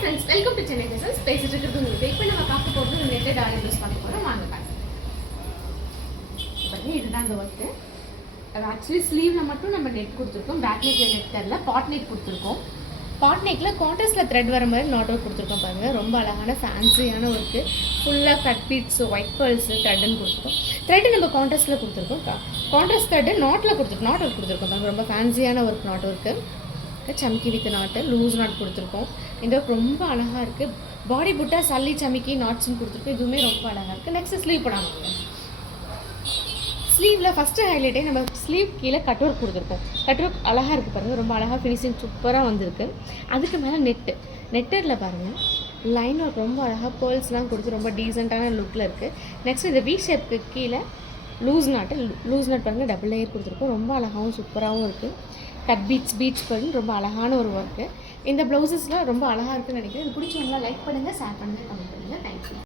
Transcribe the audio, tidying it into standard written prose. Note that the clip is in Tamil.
Friends, welcome to Chennai designs. பேசிட்டு இருக்கிறது உங்களுக்கு இப்போ நம்ம பார்க்க போகிறது நெட்டட் ஆயில் யூஸ் பண்ண போகிறோம். வாங்க பாருங்க. இதுதான் இந்த ஒர்க்கு. ஆக்சுவலி ஸ்லீவில் மட்டும் நம்ம நெட் கொடுத்துருக்கோம். பேக் நெக்கில் நெட் தரல, பாட் நெக் கொடுத்துருக்கோம். பாட் நெக்கில் கான்ட்ராஸ்டில் த்ரெட் வர மாதிரி நாட் ஒர்க் கொடுத்துருக்கோம். பாருங்கள், ரொம்ப அழகான ஃபேன்சியான ஒர்க்கு. ஃபுல்லாக கட் பீட்ஸு, ஒயிட் பேர்ல்ஸு, த்ரெட்டுன்னு கொடுத்துருக்கோம். த்ரெட்டு நம்ம கான்ட்ராஸ்டில் கொடுத்துருக்கோம். கான்ட்ராஸ்ட் த்ரெட்டு நாட்டில் கொடுத்துருக்கோம். நாட் ஒர்க் கொடுத்துருக்கோம். பாருங்கள், ரொம்ப ஃபேன்சியான ஒர்க் நாட் ஒர்க்கு. சமிக்கி வித் நாட்டு, லூஸ் நாட் கொடுத்துருக்கோம். இந்த ஒர்க் ரொம்ப அழகாக இருக்குது. பாடி புட்டா, சல்லி, சமிக்கி, நாட்ஸ்ன்னு கொடுத்துருக்கோம். இதுவுமே ரொம்ப அழகாக இருக்குது. நெக்ஸ்ட் ஸ்லீவ் போடாமல் ஸ்லீவில் ஃபஸ்ட்டு ஹைலைட்டே நம்ம ஸ்லீவ் கீழே கட் ஒர்க் கொடுத்துருக்கோம். கட் ஒர்க் அழகாக இருக்குது பாருங்கள், ரொம்ப அழகாக ஃபினிஷிங் சூப்பராக வந்திருக்கு. அதுக்கு மேலே நெட்டரில் பாருங்கள் லைன் ஒர்க் ரொம்ப அழகாக பேர்ல்ஸ்லாம் கொடுத்து ரொம்ப டீசெண்டான லுக்கில் இருக்குது. நெக்ஸ்ட் இந்த வி ஷேப்க்கு கீழே லூஸ் நாட் பாருங்கள், டபுள் லேயர் கொடுத்துருக்கோம். ரொம்ப அழகாகவும் சூப்பராகவும் இருக்குது. கட் பீச் பண்ணி ரொம்ப அழகான ஒரு ஒர்க்கு. இந்த ப்ளவுசஸ்லாம் ரொம்ப அழகாக இருக்குதுன்னு நினைக்கிறேன். இது பிடிச்சவங்களாம் லைக் பண்ணுங்கள், ஷேர் பண்ணுங்கள், கமெண்ட் பண்ணுங்கள். தேங்க்யூ.